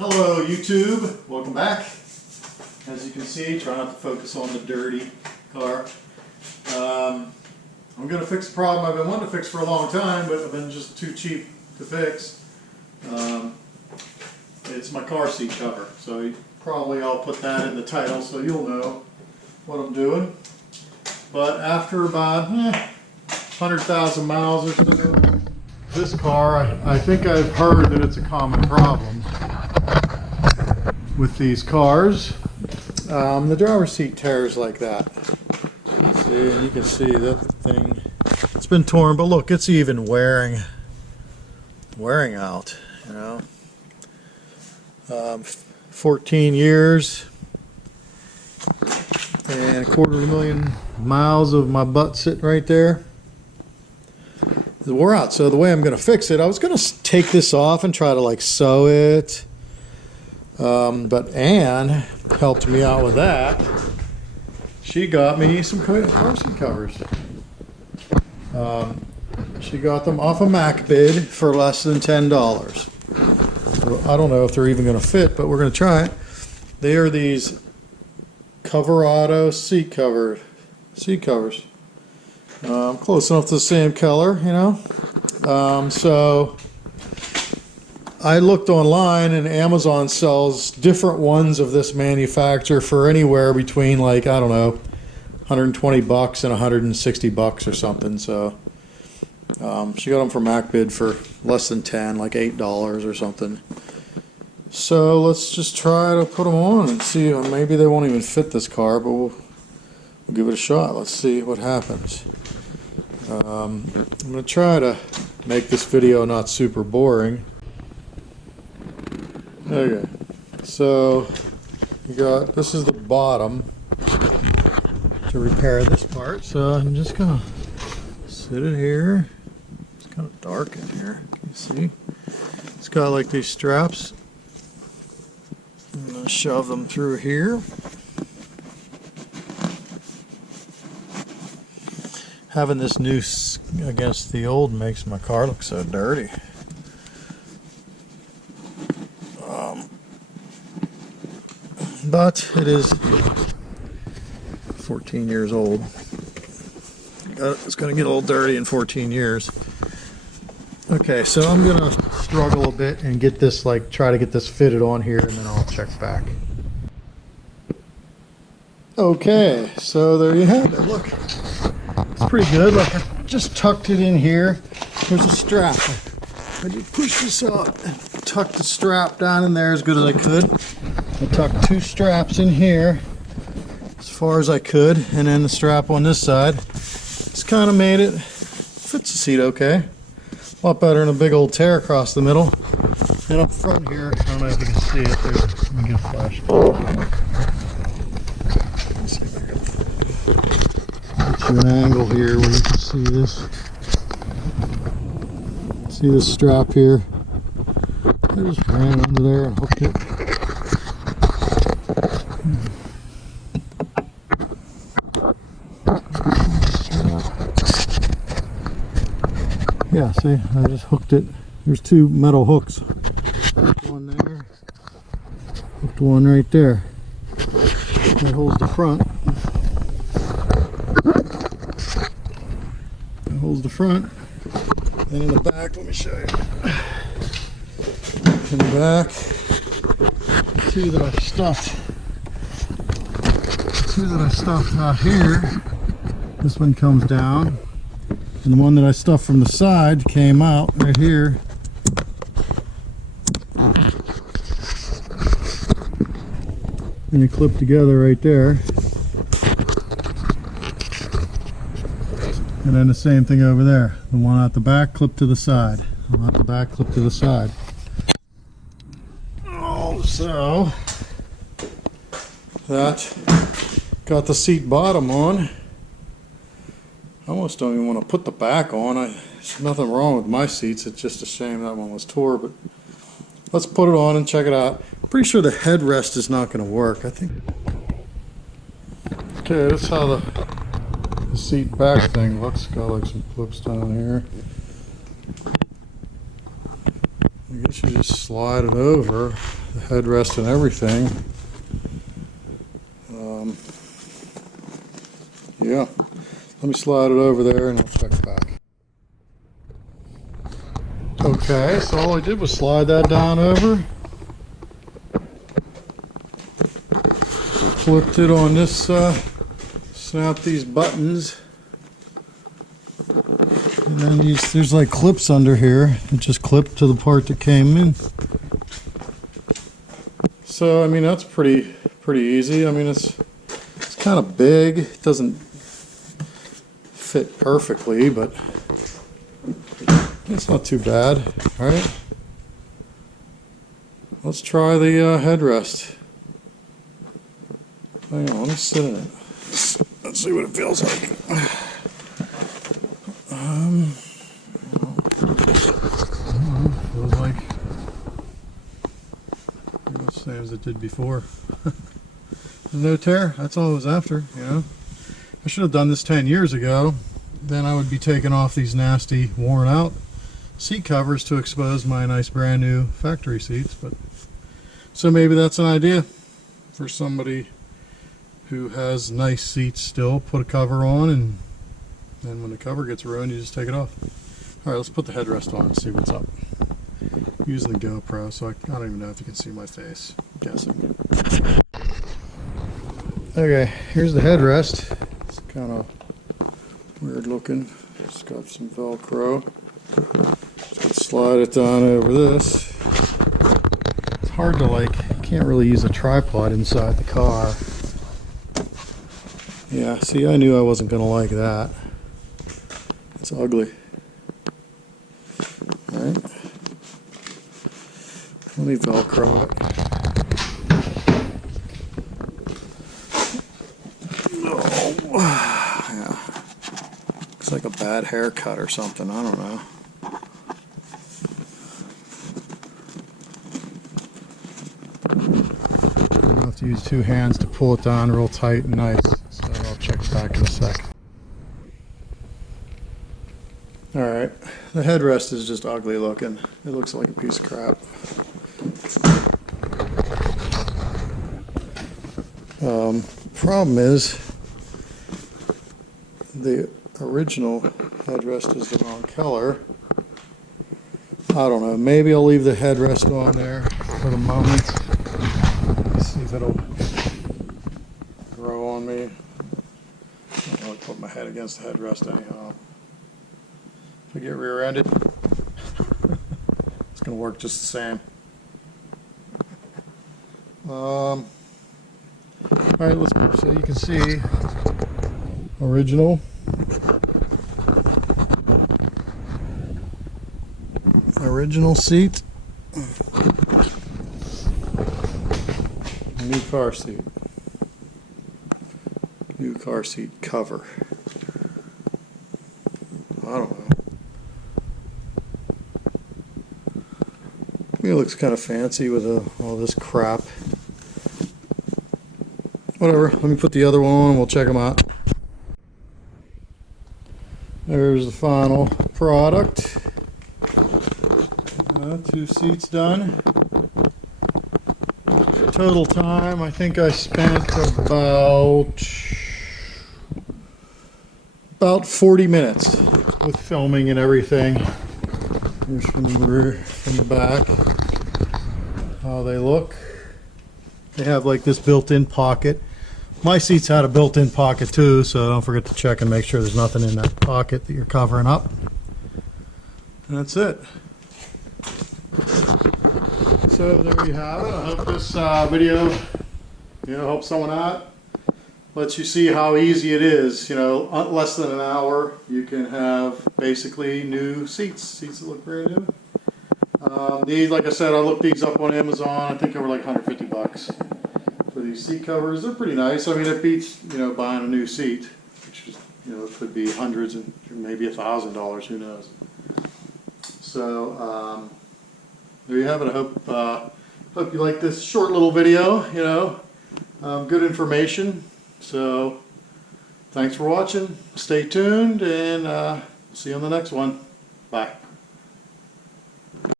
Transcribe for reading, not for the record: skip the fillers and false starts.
Hello YouTube, welcome back. As you can see, try not to focus on the dirty car. I'm going to fix a problem I've been wanting to fix for a long time, but I've been just too cheap to fix. It's my car seat cover, so probably I'll put that in the title so you'll know what I'm doing. But after about 100,000 miles or so, this car, I think I've heard that it's a common problem with these cars. The driver's seat tears like that. See, and you can see that thing, it's been torn, but look, it's even wearing out, you know. 14 years and 250,000 miles of my butt sitting right there. It wore out. So the way I'm going to fix it, I was going to take this off and try to like sew it. But Ann helped me out with that. She got me some car seat covers. She got them off of MacBid for less than $10. I don't know if they're even going to fit, but we're going to try it. They are these Coverado seat covers. Close enough to the same color, you know. So I looked online, and Amazon sells different ones of this manufacturer for anywhere between, like, I don't know, $120 and $160 or something. So she got them from MacBid for less than 10, like $8 or something. So let's just try to put them on and see. Maybe they won't even fit this car, but we'll give it a shot. Let's see what happens. I'm going to try to make this video not super boring. Okay, so you got, this is the bottom to repair this part. So I'm just going to sit it here. It's kind of dark in here. Can you see? It's got like these straps. I'm going to shove them through here. Having this new against the old makes my car look so dirty. But it is 14 years old. It's going to get a little dirty in 14 years. Okay, so I'm going to struggle a bit and get this, like, try to get this fitted on here, and then I'll check back. Okay, so there you have it. Look, it's pretty good. Like, I just tucked it in here. There's a strap. I just pushed this up and tucked the strap down in there as good as I could. I tucked two straps in here as far as I could, and then the strap on this side. It's kind of made it, fits the seat okay. A lot better than a big old tear across the middle. And up front here, I don't know if you can see it there. Let me get a flash. Let's see if I can get you an angle here where you can see this. See this strap here? I just ran it under there and hooked it. Yeah, see, I just hooked it. There's two metal hooks. One there, hooked one right there. That holds the front. That holds the front. And in the back, let me show you. In the back, two that I stuffed out here. This one comes down. And the one that I stuffed from the side came out right here. And they clip together right there. And then the same thing over there. The one out the back clipped to the side. The one out the back clipped to the side. Oh, so that got the seat bottom on. I almost don't even want to put the back on. There's nothing wrong with my seats. It's just a shame that one was tore. But let's put it on and check it out. I'm pretty sure the headrest is not going to work. I think. Okay, that's how the seat back thing looks. Got like some clips down here. I guess you just slide it over. the headrest and everything. Yeah, let me slide it over there and I'll check back. Okay, so all I did was slide that down over. Flipped it on this, snap these buttons. And then there's like clips under here. It just clipped to the part that came in. So, I mean, that's pretty easy. I mean, it's kind of big. It doesn't fit perfectly, but it's not too bad. All right, let's try the headrest. Hang on, let me sit in it. Let's see what it feels like. Feels like the same as it did before. No tear. That's all I was after. You know, I should have done this 10 years ago. Then I would be taking off these nasty, worn out seat covers to expose my nice brand new factory seats. But so maybe that's an idea for somebody who has nice seats still. Put a cover on, and then when the cover gets ruined, you just take it off. All right, let's put the headrest on and see what's up. I'm using the GoPro, so I don't even know if you can see my face. I'm guessing. Okay, here's the headrest. It's kind of weird looking. It's got some Velcro. Just slide it down over this. It's hard to you can't really use a tripod inside the car. Yeah, see, I knew I wasn't going to like that. It's ugly. Alright. Let me Velcro it. Oh, yeah. Looks like a bad haircut or something. I don't know. I'll have to use two hands to pull it down real tight and nice. So I'll check back in a sec. Alright, the headrest is just ugly looking. It looks like a piece of crap. Problem is, the original headrest is the wrong color. I don't know, maybe I'll leave the headrest on there for the moment. See if it'll grow on me. I don't really put my head against the headrest anyhow. If I get rear-ended, it's going to work just the same. Alright, so you can see original. Original seat. New car seat. New car seat cover. I don't know. It looks kind of fancy with all this crap. Whatever, let me put the other one on and we'll check them out. There's the final product. Two seats done. Total time, I think I spent about 40 minutes with filming and everything. Here's from the rear, from the back, how they look. They have like this built-in pocket. My seats had a built-in pocket too, so don't forget to check and make sure there's nothing in that pocket that you're covering up. And that's it. So there you have it. I hope this video, helps someone out. Lets you see how easy it is. Less than an hour, you can have basically new seats that look brand new. These, like I said, I looked these up on Amazon. I think they were like $150 for these seat covers. They're pretty nice. I mean, it beats buying a new seat, which is it could be hundreds and maybe $1,000. Who knows? So there you have it. I hope you like this short little video. Good information. So thanks for watching. Stay tuned, and see you on the next one. Bye.